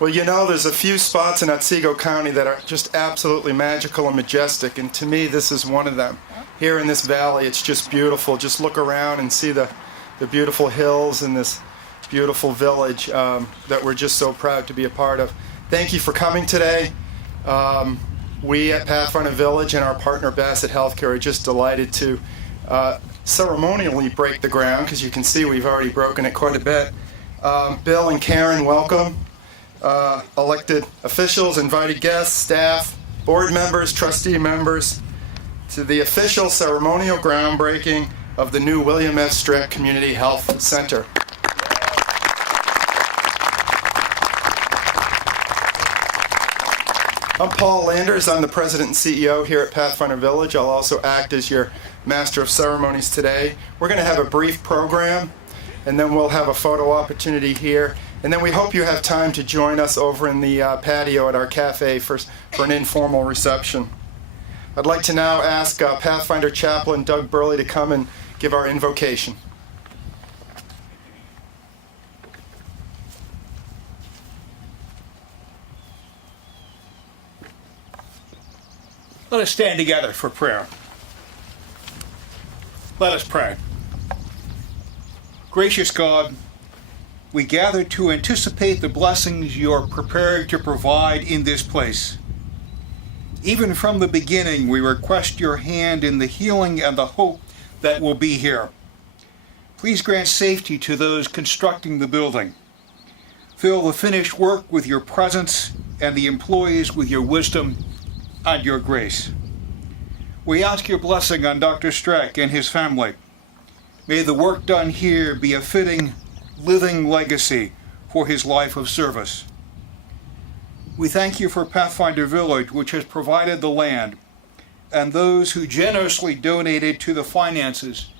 Well, you know, there's a few spots in Otsego County that are just absolutely magical and majestic, and to me, this is one of them. Here in this valley, it's just beautiful. Just look around and see the beautiful hills and this beautiful village that we're just so proud to be a part of. Thank you for coming today. We at Pathfinder Village and our partner Bassett Healthcare are just delighted to ceremonially break the ground, because you can see we've already broken it quite a bit. Bill and Karen, welcome. Elected officials, invited guests, staff, board members, trustee members, to the official ceremonial groundbreaking of the new William F. Streck Community Health Center. I'm Paul Landers. I'm the president and CEO here at Pathfinder Village. I'll also act as your master of ceremonies today. We're going to have a brief program, and then we'll have a photo opportunity here. And then we hope you have time to join us over in the patio at our cafe for an informal reception. I'd like to now ask Pathfinder Chaplain Doug Burley to come and give our invocation. Let us stand together for prayer. Let us pray. Gracious God, we gather to anticipate the blessings you are prepared to provide in this place. Even from the beginning, we request your hand in the healing and the hope that will be here. Please grant safety to those constructing the building. Fill the finished work with your presence and the employees with your wisdom and your grace. We ask your blessing on Dr. Streck and his family. May the work done here be a fitting, living legacy for his life of service. We thank you for Pathfinder Village, which has provided the land, and those who generously donated to the finances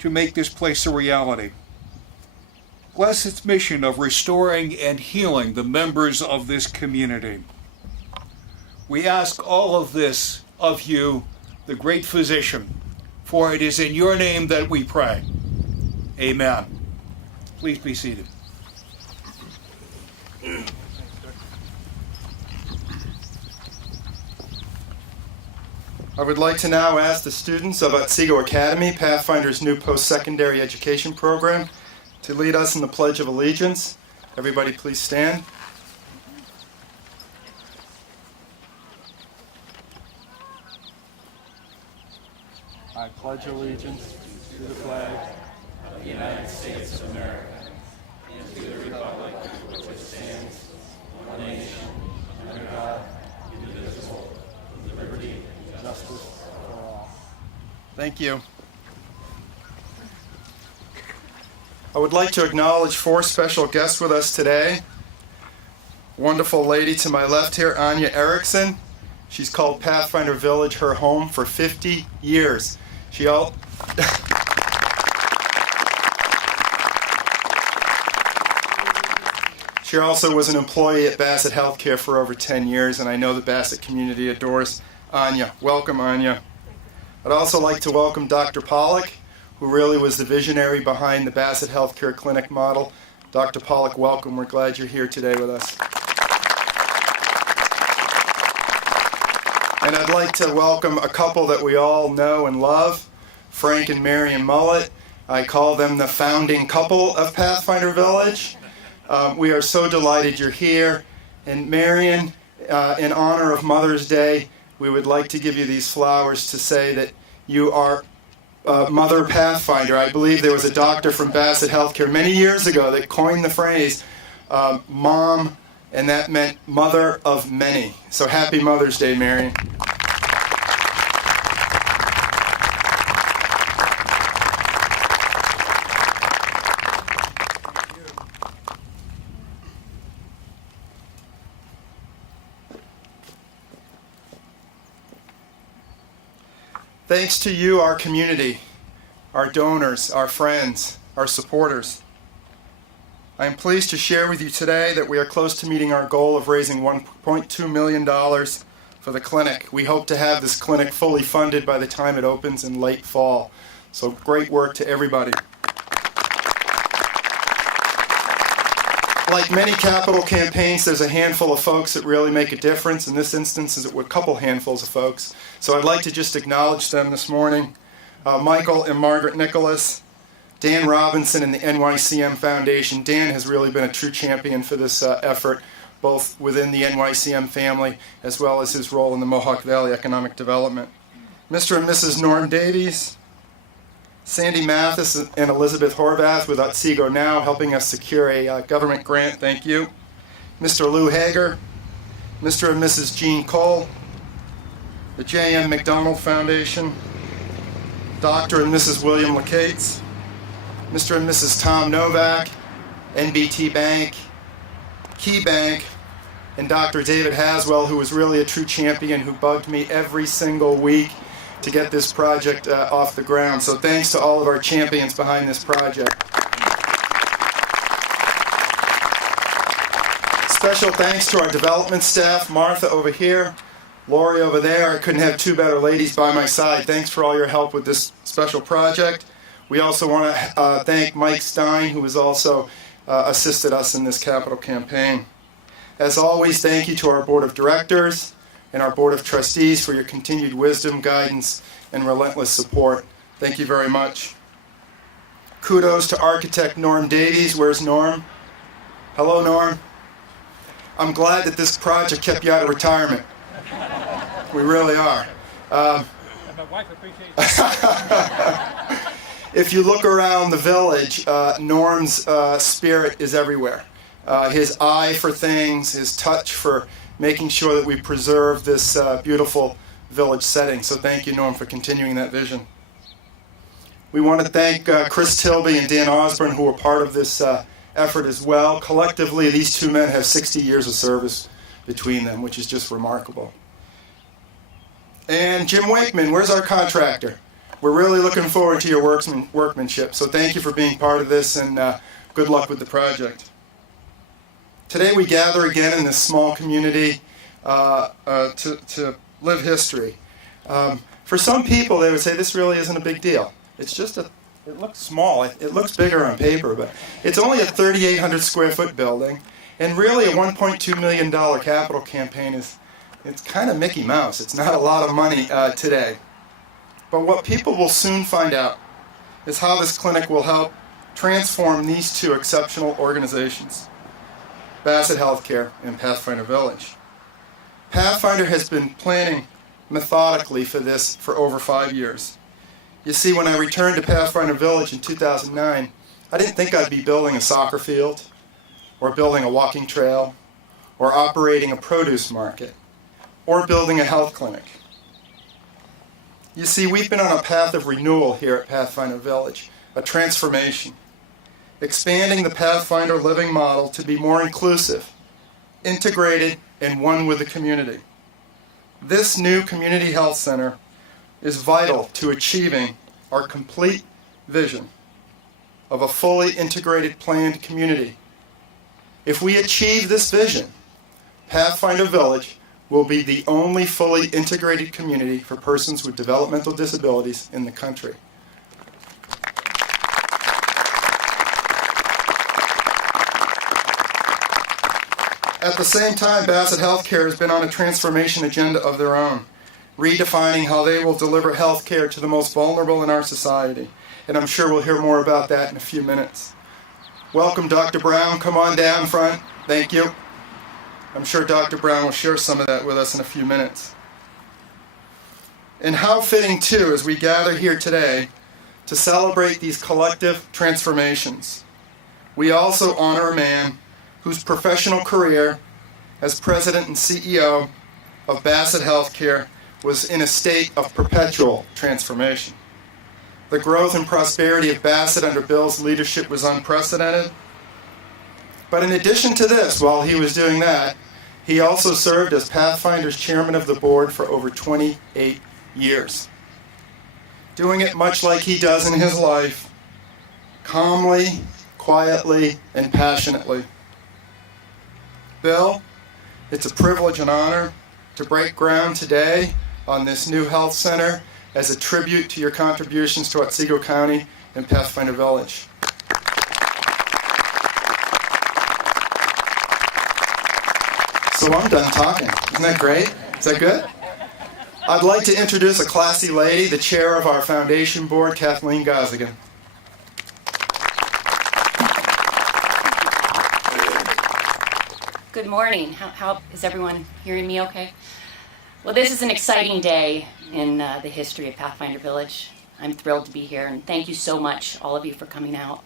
to make this place a reality. Bless its mission of restoring and healing the members of this community. We ask all of this of you, the great physician, for it is in your name that we pray. Amen. Please be seated. I would like to now ask the students of Otsego Academy, Pathfinder's new post-secondary education program, to lead us in the Pledge of Allegiance. Everybody please stand. I pledge allegiance to the flag of the United States of America and to the republic for which it stands, one nation, under God, indivisible, with liberty and justice for all. Thank you. I would like to acknowledge 4 special guests with us today. Wonderful lady to my left here, Anya Erickson. She's called Pathfinder Village her home for 50 years. She also was an employee at Bassett Healthcare for over 10 years, and I know the Bassett community adores Anya. Welcome, Anya. I'd also like to welcome Dr. Pollock, who really was the visionary behind the Bassett Healthcare Clinic model. Dr. Pollock, welcome. We're glad you're here today with us. And I'd like to welcome a couple that we all know and love, Frank and Marion Mullet. I call them the founding couple of Pathfinder Village. We are so delighted you're here. And Marion, in honor of Mother's Day, we would like to give you these flowers to say that you are Mother Pathfinder. I believe there was a doctor from Bassett Healthcare many years ago that coined the phrase, Mom, and that meant mother of many. So happy Mother's Day, Marion. Thanks to you, our community, our donors, our friends, our supporters. I am pleased to share with you today that we are close to meeting our goal of raising $1.2 million for the clinic. We hope to have this clinic fully funded by the time it opens in late fall. So great work to everybody. Like many capital campaigns, there's a handful of folks that really make a difference. In this instance, it's a couple handfuls of folks. So I'd like to just acknowledge them this morning. Michael and Margaret Nicholas, Dan Robinson and the NYCM Foundation. Dan has really been a true champion for this effort, both within the NYCM family as well as his role in the Mohawk Valley Economic Development. Mr. and Mrs. Norm Davies, Sandy Mathis and Elizabeth Horvath with Otsego Now, helping us secure a government grant. Thank you. Mr. Lou Hager, Mr. and Mrs. Jean Cole, the J.M. McDonald Foundation, Dr. and Mrs. William LeCates, Mr. and Mrs. Tom Novak, NBT Bank, Key Bank, and Dr. David Haswell, who was really a true champion, who bugged me every single week to get this project off the ground. So thanks to all of our champions behind this project. Special thanks to our development staff, Martha over here, Lori over there. I couldn't have two better ladies by my side. Thanks for all your help with this special project. We also want to thank Mike Stein, who has also assisted us in this capital campaign. As always, thank you to our Board of Directors and our Board of Trustees for your continued wisdom, guidance, and relentless support. Thank you very much. Kudos to architect Norm Davies. Where's Norm? Hello, Norm. I'm glad that this project kept you out of retirement. We really are. My wife appreciates it. If you look around the village, Norm's spirit is everywhere. His eye for things, his touch for making sure that we preserve this beautiful village setting. So thank you, Norm, for continuing that vision. We want to thank Chris Tilby and Dan Osborne, who were part of this effort as well. Collectively, these two men have 60 years of service between them, which is just remarkable. And Jim Wakeman, where's our contractor? We're really looking forward to your workmanship. So thank you for being part of this, and good luck with the project. Today we gather again in this small community to live history. For some people, they would say this really isn't a big deal. It's just it looks small. It looks bigger on paper, but it's only a 3,800 square foot building, and really a $1.2 million capital campaign it's kind of Mickey Mouse. It's not a lot of money today. But what people will soon find out is how this clinic will help transform these two exceptional organizations, Bassett Healthcare and Pathfinder Village. Pathfinder has been planning methodically for this for over 5 years. You see, when I returned to Pathfinder Village in 2009, I didn't think I'd be building a soccer field, or building a walking trail, or operating a produce market, or building a health clinic. You see, we've been on a path of renewal here at Pathfinder Village, a transformation, expanding the Pathfinder living model to be more inclusive, integrated, and one with the community. This new community health center is vital to achieving our complete vision of a fully integrated planned community. If we achieve this vision, Pathfinder Village will be the only fully integrated community for persons with developmental disabilities in the country. At the same time, Bassett Healthcare has been on a transformation agenda of their own, redefining how they will deliver health care to the most vulnerable in our society. And I'm sure we'll hear more about that in a few minutes. Welcome, Dr. Brown. Come on down front. Thank you. I'm sure Dr. Brown will share some of that with us in a few minutes. And how fitting, too, as we gather here today to celebrate these collective transformations. We also honor a man whose professional career as president and CEO of Bassett Healthcare was in a state of perpetual transformation. The growth and prosperity of Bassett under Bill's leadership was unprecedented. But in addition to this, while he was doing that, he also served as Pathfinder's chairman of the board for over 28 years. Doing it much like he does in his life, calmly, quietly, and passionately. Bill, it's a privilege and honor to break ground today on this new health center as a tribute to your contributions to Otsego County and Pathfinder Village. So I'm done talking. Isn't that great? Is that good? I'd like to introduce a classy lady, the chair of our foundation board, Kathleen Gozigan. Good morning. How is everyone hearing me okay? Well, this is an exciting day in the history of Pathfinder Village. I'm thrilled to be here, and thank you so much, all of you, for coming out.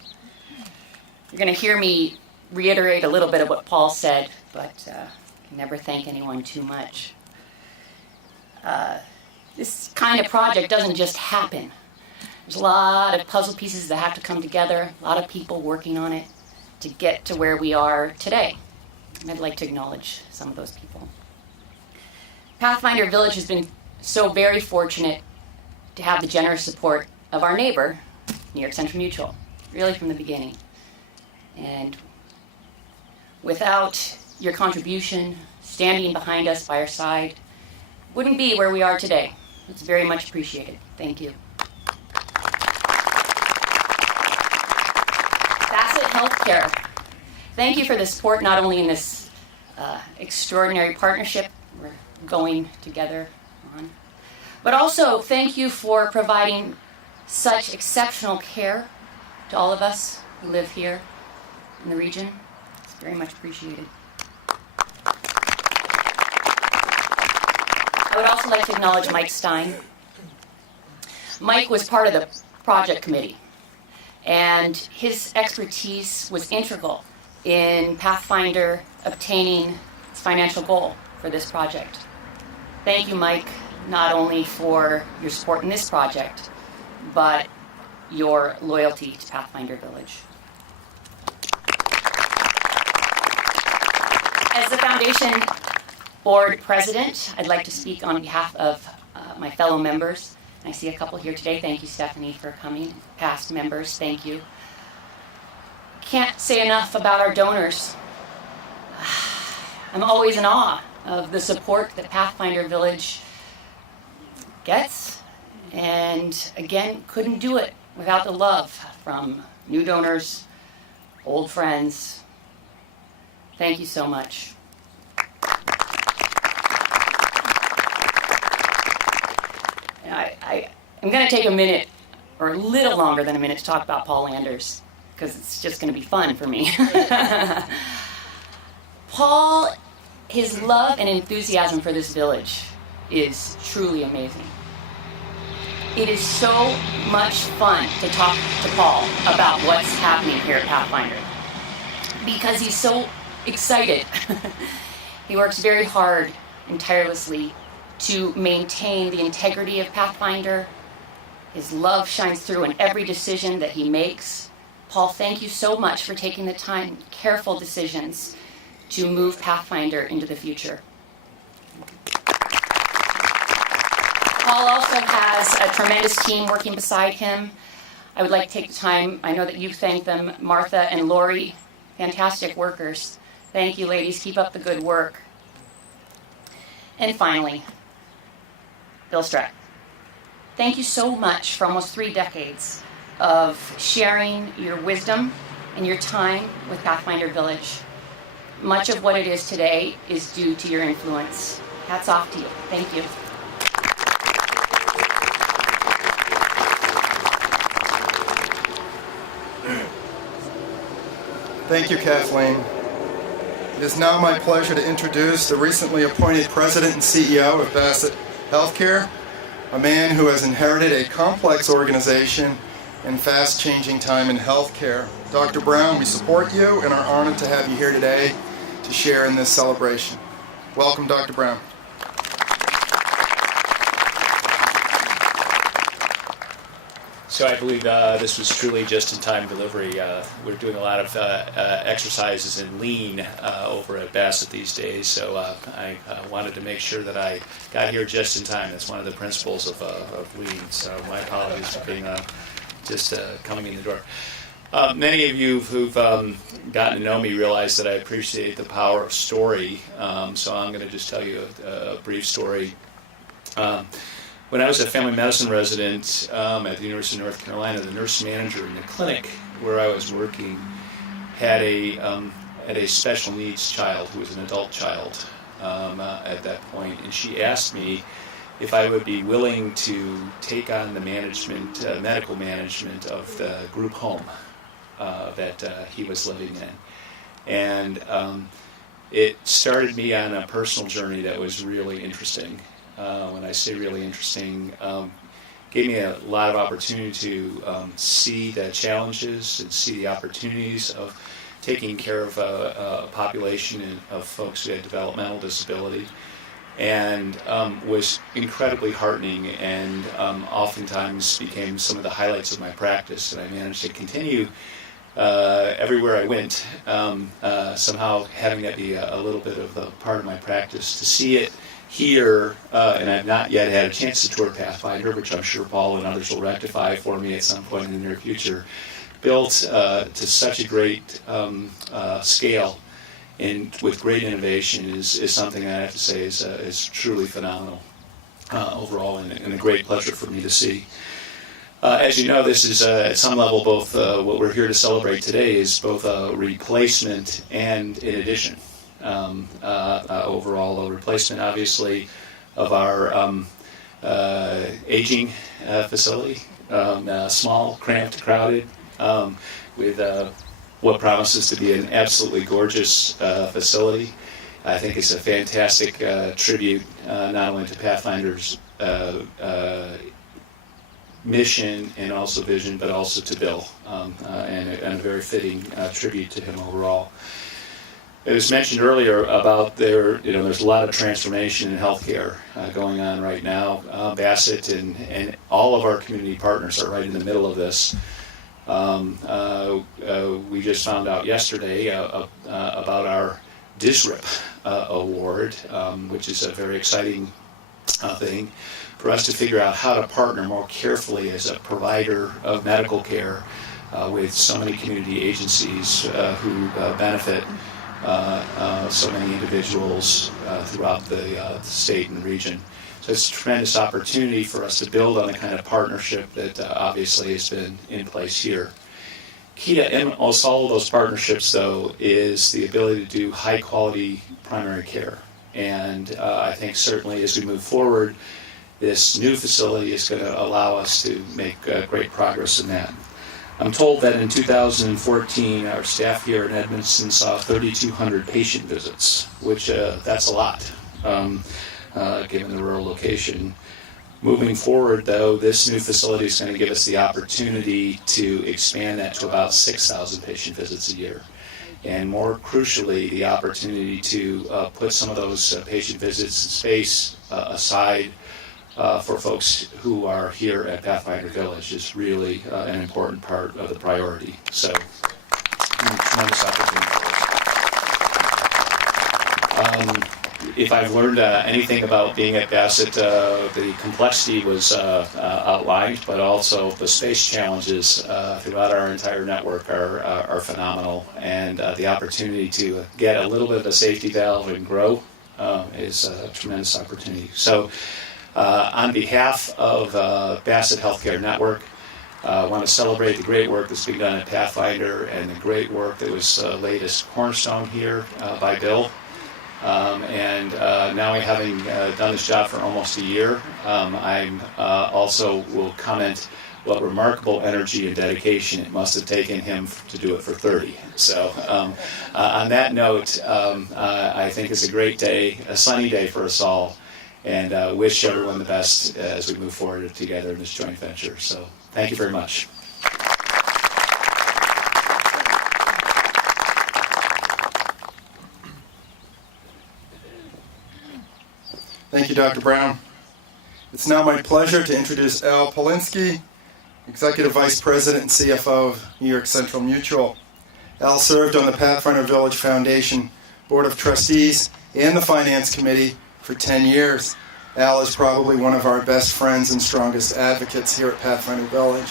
You're going to hear me reiterate a little bit of what Paul said, but can never thank anyone too much. This kind of project doesn't just happen. There's a lot of puzzle pieces that have to come together, a lot of people working on it to get to where we are today. And I'd like to acknowledge some of those people. Pathfinder Village has been so very fortunate to have the generous support of our neighbor, New York Central Mutual, really from the beginning. And without your contribution, standing behind us by our side, wouldn't be where we are today. It's very much appreciated. Thank you. Bassett Healthcare. Thank you for the support, not only in this extraordinary partnership we're going together on, but also thank you for providing such exceptional care to all of us who live here in the region. It's very much appreciated. I would also like to acknowledge Mike Stein. Mike was part of the project committee, and his expertise was integral in Pathfinder obtaining its financial goal for this project. Thank you, Mike, not only for your support in this project, but your loyalty to Pathfinder Village. As the Foundation Board President, I'd like to speak on behalf of my fellow members. I see a couple here today. Thank you, Stephanie, for coming. Past members, thank you. Can't say enough about our donors. I'm always in awe of the support that Pathfinder Village gets, and again, couldn't do it without the love from new donors, old friends. Thank you so much. I'm going to take a minute, or a little longer than a minute, to talk about Paul Landers, because it's just going to be fun for me. Paul, his love and enthusiasm for this village is truly amazing. It is so much fun to talk to Paul about what's happening here at Pathfinder, because he's so excited. He works very hard and tirelessly to maintain the integrity of Pathfinder. His love shines through in every decision that he makes. Paul, thank you so much for taking the time, careful decisions to move Pathfinder into the future. Paul also has a tremendous team working beside him. I would like to take the time, I know that you've thanked them, Martha and Lori, fantastic workers. Thank you, ladies. Keep up the good work. And finally, Bill Streck. Thank you so much for almost 3 decades of sharing your wisdom and your time with Pathfinder Village. Much of what it is today is due to your influence. Hats off to you. Thank you. Thank you, Kathleen. It is now my pleasure to introduce the recently appointed President and CEO of Bassett Healthcare, a man who has inherited a complex organization and fast-changing time in healthcare. Dr. Brown, we support you and are honored to have you here today to share in this celebration. Welcome, Dr. Brown. So I believe this was truly just-in-time delivery. We're doing a lot of exercises in lean over at Bassett these days, so I wanted to make sure that I got here just in time. That's one of the principles of lean, so my apologies for being just coming in the door. Many of you who've gotten to know me realize that I appreciate the power of story, so I'm going to just tell you a brief story. When I was a family medicine resident at the University of North Carolina, the nurse manager in the clinic where I was working had a special needs child who was an adult child. at that point, and she asked me if I would be willing to take on the management, medical management of the group home that he was living in. And it started me on a personal journey that was really interesting. When I say really interesting, gave me a lot of opportunity to see the challenges and see the opportunities of taking care of a population of folks who had developmental disability, and was incredibly heartening, and oftentimes became some of the highlights of my practice. And I managed to continue everywhere I went, somehow having that be a little bit of a part of my practice. To see it here, and I've not yet had a chance to tour Pathfinder, which I'm sure Paul and others will rectify for me at some point in the near future, built to such a great scale and with great innovation is something I have to say is truly phenomenal overall, and a great pleasure for me to see. As you know, this is at some level both what we're here to celebrate today is both a replacement and an addition. Overall, a replacement, obviously, of our aging facility, small, cramped, crowded, with what promises to be an absolutely gorgeous facility. I think it's a fantastic tribute not only to Pathfinder's mission and also vision, but also to Bill, and a very fitting tribute to him overall. It was mentioned earlier about there's a lot of transformation in healthcare going on right now. Bassett and all of our community partners are right in the middle of this. We just found out yesterday about our DISRIP award, which is a very exciting thing for us to figure out how to partner more carefully as a provider of medical care with so many community agencies who benefit so many individuals throughout the state and region. So it's a tremendous opportunity for us to build on the kind of partnership that obviously has been in place here. Key to almost all of those partnerships, though, is the ability to do high-quality primary care. And I think certainly as we move forward, this new facility is going to allow us to make great progress in that. I'm told that in 2014, our staff here in Edmeston saw 3,200 patient visits, which that's a lot, given the rural location. Moving forward, though, this new facility is going to give us the opportunity to expand that to about 6,000 patient visits a year. And more crucially, the opportunity to put some of those patient visits in space aside for folks who are here at Pathfinder Village is really an important part of the priority. So, tremendous opportunity for us. If I've learned anything about being at Bassett, the complexity was outlined, but also the space challenges throughout our entire network are phenomenal. And the opportunity to get a little bit of a safety valve and grow is a tremendous opportunity. So on behalf of Bassett Healthcare Network, I want to celebrate the great work that's being done at Pathfinder and the great work that was laid as cornerstone here by Bill. And now having done this job for almost a year, I'm also will comment what remarkable energy and dedication it must have taken him to do it for 30. So on that note, I think it's a great day, a sunny day for us all, and wish everyone the best as we move forward together in this joint venture. So thank you very much. Thank you, Dr. Brown. It's now my pleasure to introduce Al Polinsky, Executive Vice President and CFO of New York Central Mutual. Al served on the Pathfinder Village Foundation Board of Trustees and the Finance Committee for 10 years. Al is probably one of our best friends and strongest advocates here at Pathfinder Village.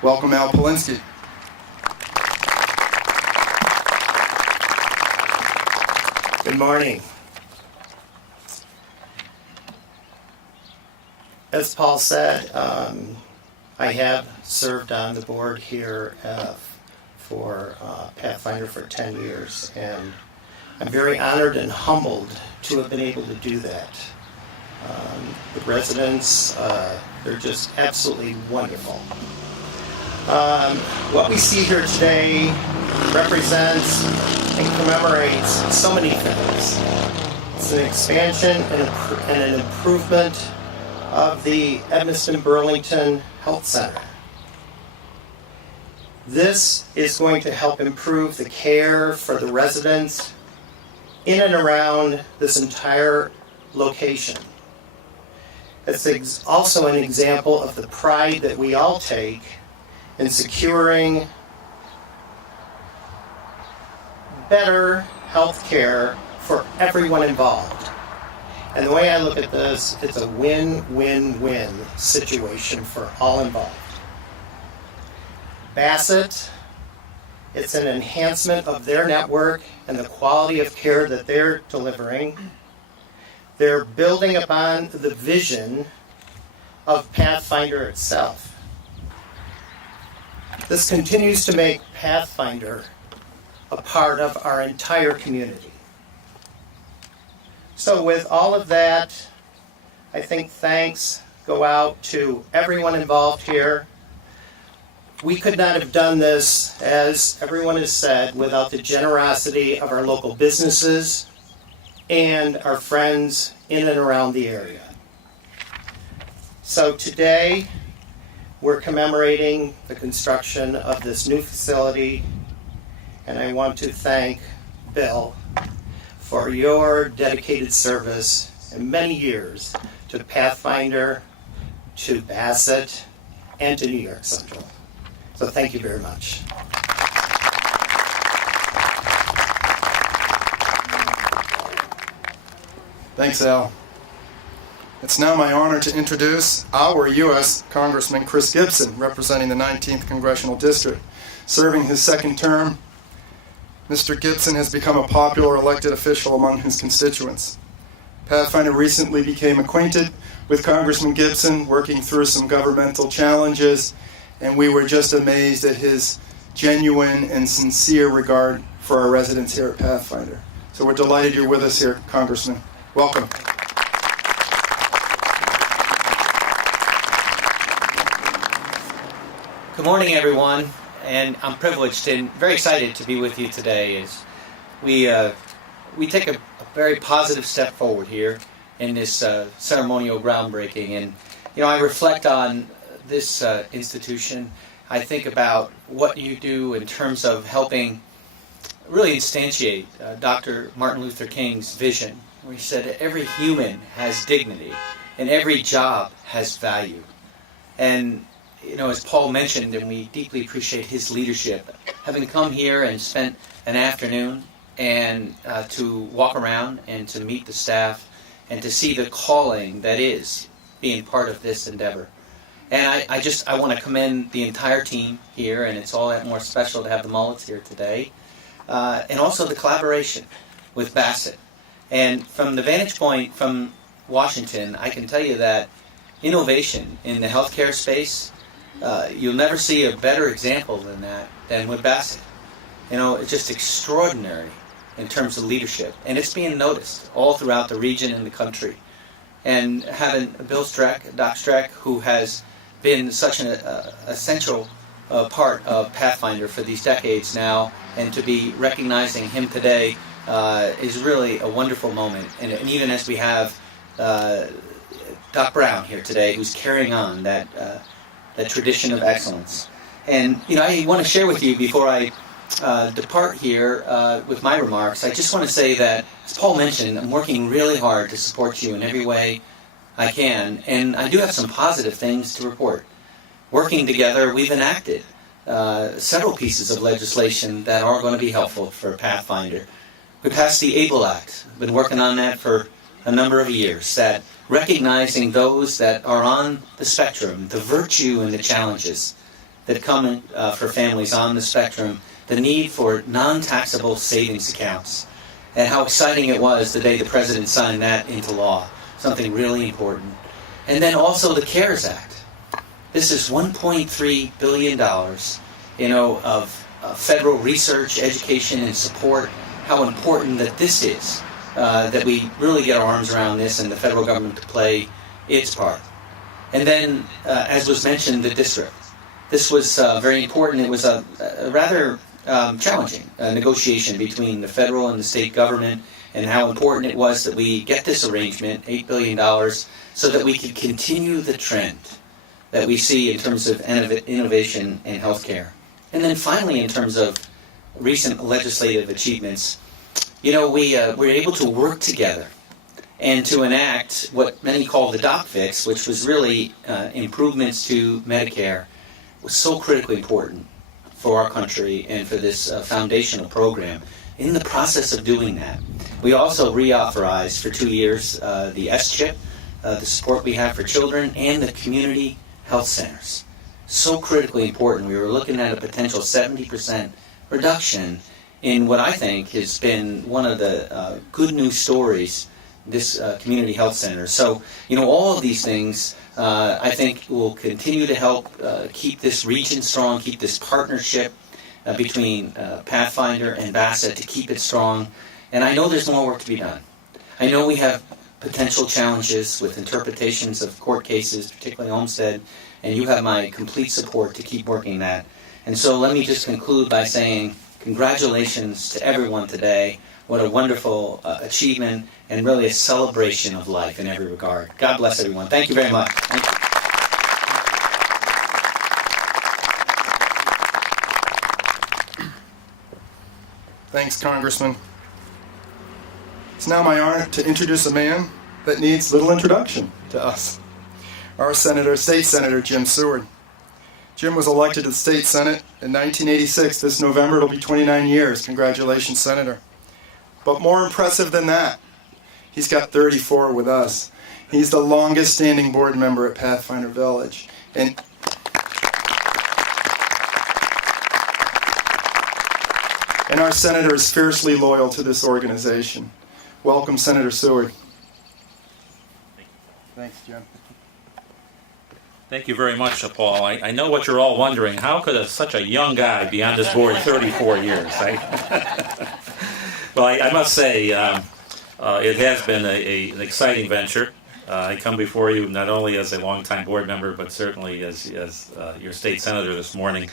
Welcome, Al Polinsky. Good morning. As Paul said, I have served on the board here for Pathfinder for 10 years, and I'm very honored and humbled to have been able to do that. The residents, they're just absolutely wonderful. What we see here today represents and commemorates so many things. It's an expansion and an improvement of the Edmeston Burlington Health Center. This is going to help improve the care for the residents in and around this entire location. It's also an example of the pride that we all take in securing better health care for everyone involved. And the way I look at this, it's a win-win-win situation for all involved. Bassett, it's an enhancement of their network and the quality of care that they're delivering. They're building upon the vision of Pathfinder itself. This continues to make Pathfinder a part of our entire community. So with all of that, I think thanks go out to everyone involved here. We could not have done this, as everyone has said, without the generosity of our local businesses and our friends in and around the area. So today, we're commemorating the construction of this new facility, and I want to thank Bill for your dedicated service and many years to Pathfinder, to Bassett, and to New York Central. So thank you very much. Thanks, Al. It's now my honor to introduce our U.S. Congressman Chris Gibson, representing the 19th Congressional District. Serving his second term, Mr. Gibson has become a popular elected official among his constituents. Pathfinder recently became acquainted with Congressman Gibson, working through some governmental challenges, and we were just amazed at his genuine and sincere regard for our residents here at Pathfinder. So we're delighted you're with us here, Congressman. Welcome. Good morning, everyone, and I'm privileged and very excited to be with you today as we take a very positive step forward here in this ceremonial groundbreaking. And I reflect on this institution. I think about what you do in terms of helping really instantiate Dr. Martin Luther King's vision, where he said that every human has dignity and every job has value. And as Paul mentioned, and we deeply appreciate his leadership, having come here and spent an afternoon and to walk around and to meet the staff and to see the calling that is being part of this endeavor. And I want to commend the entire team here, and it's all that more special to have the Mullets here today, and also the collaboration with Bassett. And from the vantage point from Washington, I can tell you that innovation in the healthcare space, you'll never see a better example than with Bassett. It's just extraordinary in terms of leadership, and it's being noticed all throughout the region and the country. And having Bill Streck, Doc Streck, who has been such an essential part of Pathfinder for these decades now, and to be recognizing him today is really a wonderful moment. And even as we have Doc Brown here today, who's carrying on that tradition of excellence. And I want to share with you before I depart here with my remarks. I just want to say that, as Paul mentioned, I'm working really hard to support you in every way I can, and I do have some positive things to report. Working together, we've enacted several pieces of legislation that are going to be helpful for Pathfinder. We passed the ABLE Act. I've been working on that for a number of years, that recognizing those that are on the spectrum, the virtue and the challenges that come for families on the spectrum, the need for non-taxable savings accounts, and how exciting it was the day the President signed that into law, something really important. And then also the CARES Act. This is $1.3 billion, of federal research, education, and support how important that this is, that we really get our arms around this and the federal government to play its part. And then, as was mentioned, the district. This was very important. It was a rather challenging negotiation between the federal and the state government, and how important it was that we get this arrangement, $8 billion, so that we could continue the trend that we see in terms of innovation in healthcare. And then finally, in terms of recent legislative achievements, we were able to work together and to enact what many call the doc fix, which was really improvements to Medicare, was so critically important for our country and for this foundational program. In the process of doing that, we also reauthorized for 2 years the S-chip, the support we have for children, and the community health centers. So critically important. We were looking at a potential 70% reduction in what I think has been one of the good news stories, this community health center. So, all of these things I think will continue to help keep this region strong, keep this partnership between Pathfinder and Bassett to keep it strong. And I know there's more work to be done. I know we have potential challenges with interpretations of court cases, particularly Olmstead, and you have my complete support to keep working that. And so let me just conclude by saying congratulations to everyone today. What a wonderful achievement, and really a celebration of life in every regard. God bless everyone. Thank you very much. Thank you. Thanks, Congressman. It's now my honor to introduce a man that needs little introduction to us. Our State Senator Jim Seward. Jim was elected to the State Senate in 1986. This November it'll be 29 years. Congratulations, Senator. But more impressive than that, he's got 34 with us. He's the longest standing board member at Pathfinder Village. And our senator is fiercely loyal to this organization. Welcome, Senator Seward. Thanks, Jim. Thank you very much, Paul. I know what you're all wondering. How could such a young guy be on this board 34 years? Well, I must say, it has been an exciting venture. I come before you not only as a longtime board member, but certainly as your state senator this morning.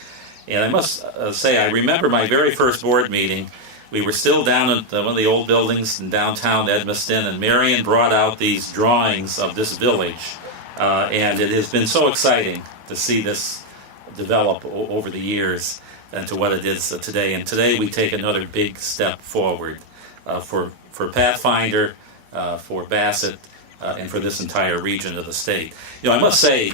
And I must say, I remember my very first board meeting. We were still down at one of the old buildings in downtown Edmeston, and Marion brought out these drawings of this village. And it has been so exciting to see this develop over the years and to what it is today. And today we take another big step forward for Pathfinder, for Bassett, and for this entire region of the state. I must say,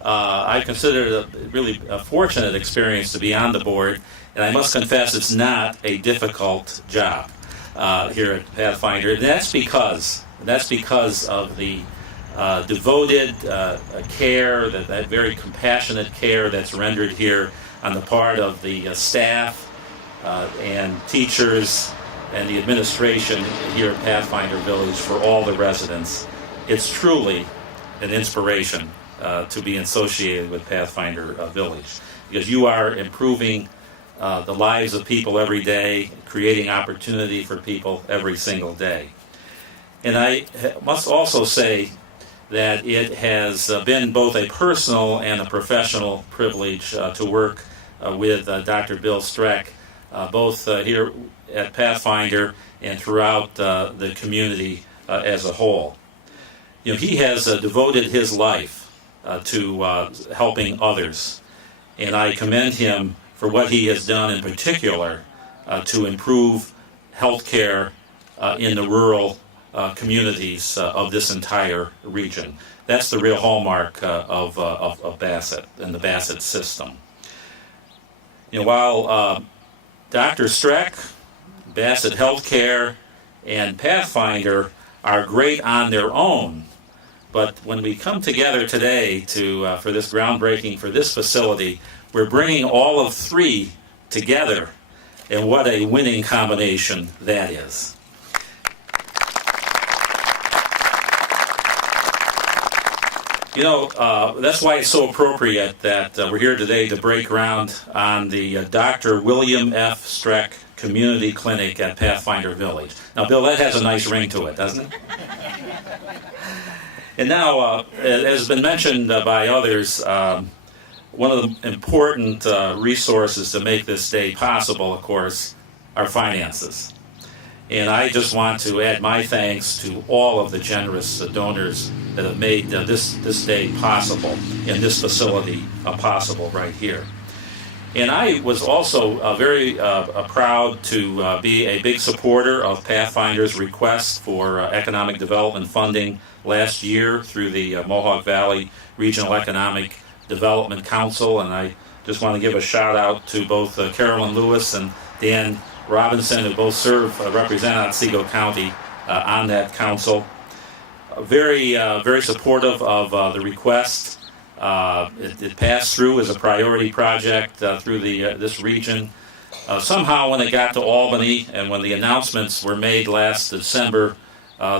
I consider it really a fortunate experience to be on the board, and I must confess it's not a difficult job here at Pathfinder. And that's because of the devoted care, that very compassionate care that's rendered here on the part of the staff and teachers and the administration here at Pathfinder Village for all the residents. It's truly an inspiration to be associated with Pathfinder Village, because you are improving the lives of people every day, creating opportunity for people every single day. And I must also say that it has been both a personal and a professional privilege to work with Dr. Bill Streck, both here at Pathfinder and throughout the community as a whole. He has devoted his life to helping others, and I commend him for what he has done in particular to improve health care in the rural communities of this entire region. That's the real hallmark of Bassett and the Bassett system. While Dr. Streck, Bassett Healthcare, and Pathfinder are great on their own, but when we come together today for this groundbreaking for this facility, we're bringing all of three together, and what a winning combination that is. That's why it's so appropriate that we're here today to break ground on the Dr. William F. Streck community clinic at Pathfinder Village. Now, Bill, that has a nice ring to it, doesn't it? And now, as has been mentioned by others, one of the important resources to make this day possible, of course, are finances. And I just want to add my thanks to all of the generous donors that have made this day possible and this facility possible right here. And I was also very proud to be a big supporter of Pathfinder's request for economic development funding last year through the Mohawk Valley Regional Economic Development Council. And I just want to give a shout out to both Carolyn Lewis and Dan Robinson, who both represent Otsego County on that council. Very supportive of the request. It passed through as a priority project through this region. Somehow when it got to Albany and when the announcements were made last December,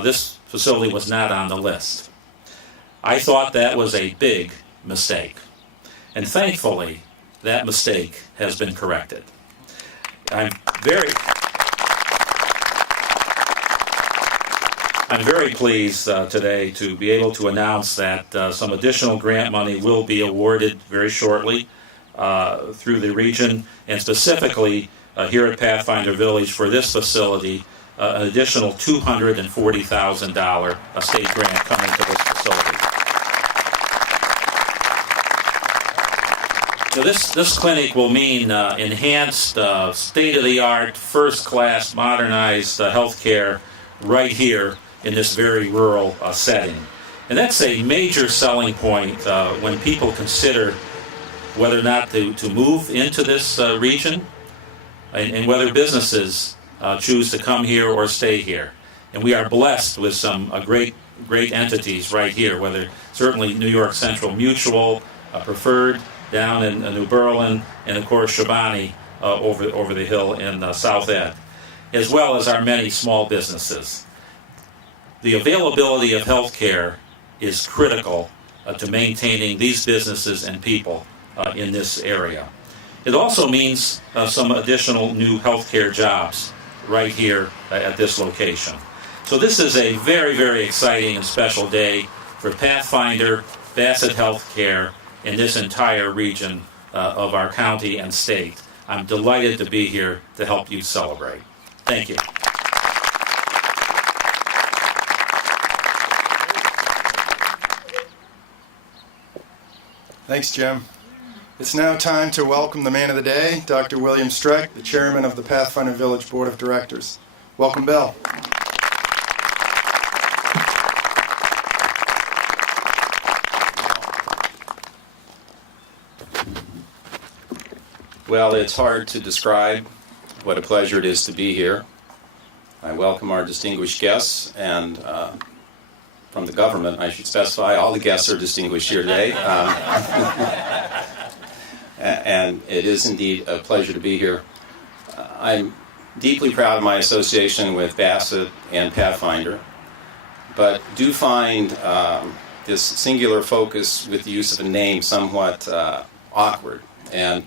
this facility was not on the list. I thought that was a big mistake. And thankfully, that mistake has been corrected. I'm very pleased today to be able to announce that some additional grant money will be awarded very shortly through the region, and specifically here at Pathfinder Village for this facility, an additional $240,000 state grant coming to this facility. So this clinic will mean enhanced, state-of-the-art, first-class, modernized health care right here in this very rural setting. And that's a major selling point when people consider whether or not to move into this region and whether businesses choose to come here or stay here. And we are blessed with some great entities right here, whether certainly New York Central Mutual, Preferred, down in New Berlin, and of course Shabani over the hill in South Ed, as well as our many small businesses. The availability of health care is critical to maintaining these businesses and people in this area. It also means some additional new healthcare jobs right here at this location. So this is a very, very exciting and special day for Pathfinder, Bassett Healthcare, in this entire region of our county and state. I'm delighted to be here to help you celebrate. Thank you. Thanks, Jim. It's now time to welcome the man of the day, Dr. William Streck, the chairman of the Pathfinder Village Board of Directors. Welcome, Bill. Well, it's hard to describe what a pleasure it is to be here. I welcome our distinguished guests, and from the government, I should specify, all the guests are distinguished here today. And it is indeed a pleasure to be here. I'm deeply proud of my association with Bassett and Pathfinder, but do find this singular focus with the use of a name somewhat awkward. And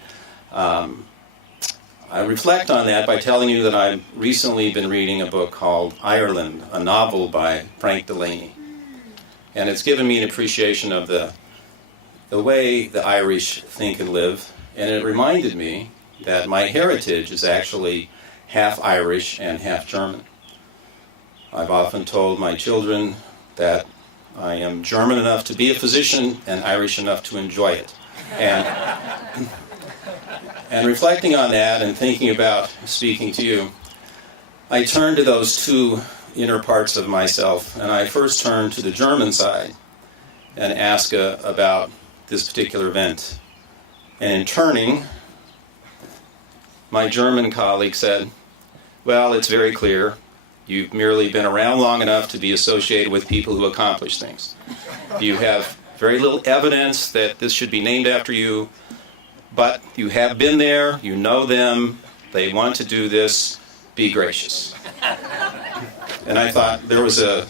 I reflect on that by telling you that I've recently been reading a book called Ireland, a novel by Frank Delaney. And it's given me an appreciation of the way the Irish think and live. And it reminded me that my heritage is actually half Irish and half German. I've often told my children that I am German enough to be a physician and Irish enough to enjoy it. And reflecting on that and thinking about speaking to you, I turned to those two inner parts of myself, and I first turned to the German side and asked about this particular event. And in turning, my German colleague said, well, it's very clear. You've merely been around long enough to be associated with people who accomplish things. You have very little evidence that this should be named after you, but you have been there, you know them, they want to do this, be gracious. And I thought there was a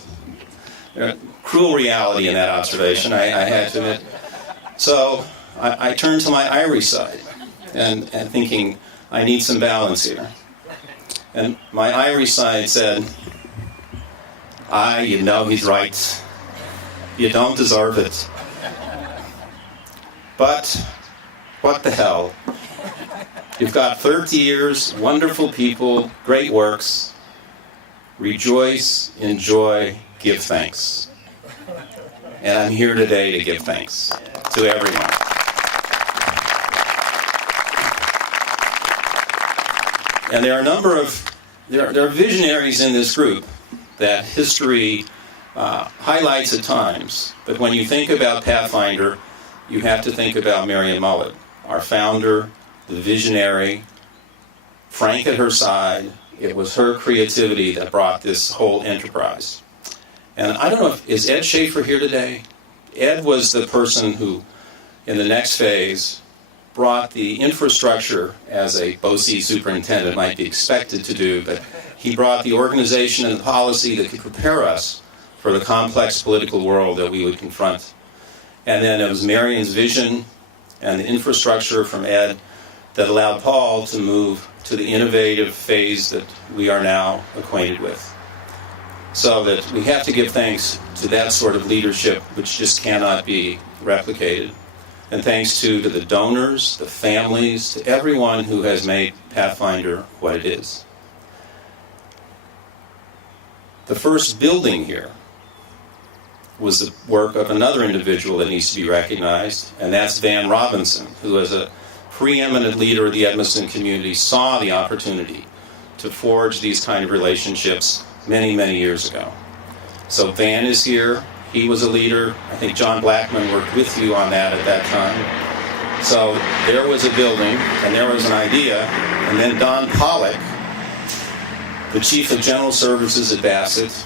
cruel reality in that observation, I had to admit. So I turned to my Irish side and thinking, I need some balance here. And my Irish side said, "Aye, you know he's right. You don't deserve it. But what the hell? You've got 30 years, wonderful people, great works. Rejoice, enjoy, give thanks." And I'm here today to give thanks to everyone. And there are a number of there are visionaries in this group that history highlights at times. But when you think about Pathfinder, you have to think about Marion Mullet, our founder, the visionary, Frank at her side. It was her creativity that brought this whole enterprise. And I don't know, is Ed Schaefer here today? Ed was the person who, in the next phase, brought the infrastructure, as a BOCES superintendent might be expected to do, but he brought the organization and the policy that could prepare us for the complex political world that we would confront. And then it was Marion's vision and the infrastructure from Ed that allowed Paul to move to the innovative phase that we are now acquainted with. So that we have to give thanks to that sort of leadership, which just cannot be replicated. And thanks to the donors, the families, to everyone who has made Pathfinder what it is. The first building here was the work of another individual that needs to be recognized, and that's Van Robinson, who, as a preeminent leader of the Edmeston community, saw the opportunity to forge these kind of relationships many, many years ago. So Van is here. He was a leader. I think John Blackman worked with you on that at that time. So there was a building, and there was an idea, and then Don Pollock, the Chief of General Services at Bassett,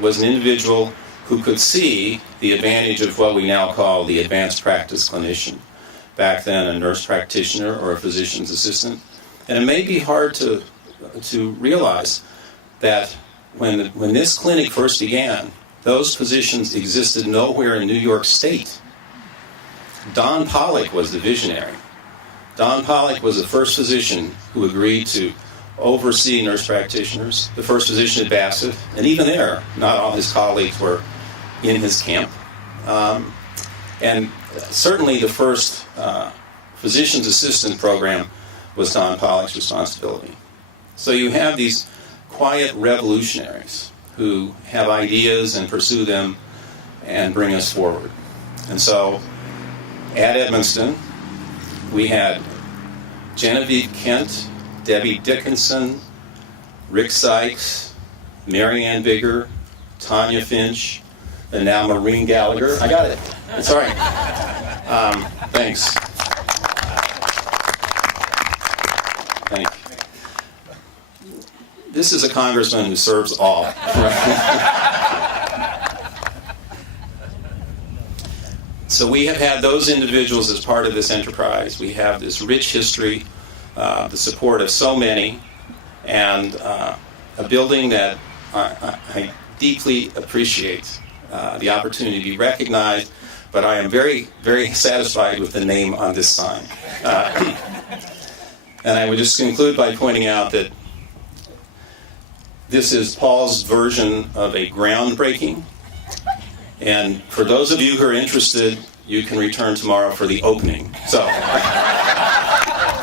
was an individual who could see the advantage of what we now call the advanced practice clinician. Back then, a nurse practitioner or a physician's assistant. And it may be hard to realize that when this clinic first began, those positions existed nowhere in New York State. Don Pollock was the visionary. Don Pollock was the first physician who agreed to oversee nurse practitioners, the first physician at Bassett, and even there, not all his colleagues were in his camp. And certainly the first physician's assistant program was Don Pollock's responsibility. So you have these quiet revolutionaries who have ideas and pursue them and bring us forward. And so at Edmeston, we had Genevieve Kent, Debbie Dickinson, Rick Sykes, Mary Ann Bigger, Tanya Finch, and now Maureen Gallagher. I got it. It's all right. Thanks. Thank you. This is a congressman who serves all. So we have had those individuals as part of this enterprise. We have this rich history, the support of so many, and a building that I deeply appreciate the opportunity to be recognized, but I am very, very satisfied with the name on this sign. And I would just conclude by pointing out that this is Paul's version of a groundbreaking. And for those of you who are interested, you can return tomorrow for the opening. So,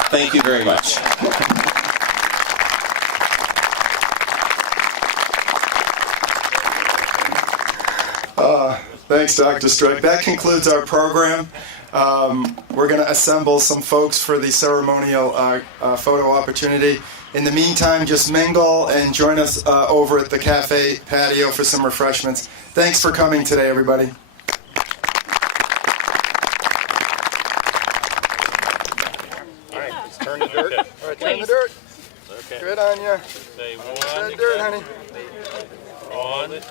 thank you very much. Thanks, Dr. Streck. That concludes our program. We're going to assemble some folks for the ceremonial photo opportunity. In the meantime, just mingle and join us over at the cafe patio for some refreshments. Thanks for coming today, everybody. All right, let's turn the dirt. All right, turn the dirt. Okay. Good on you. Say one. Turn the dirt, honey. One. Two.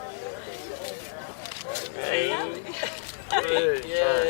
Three. Turn.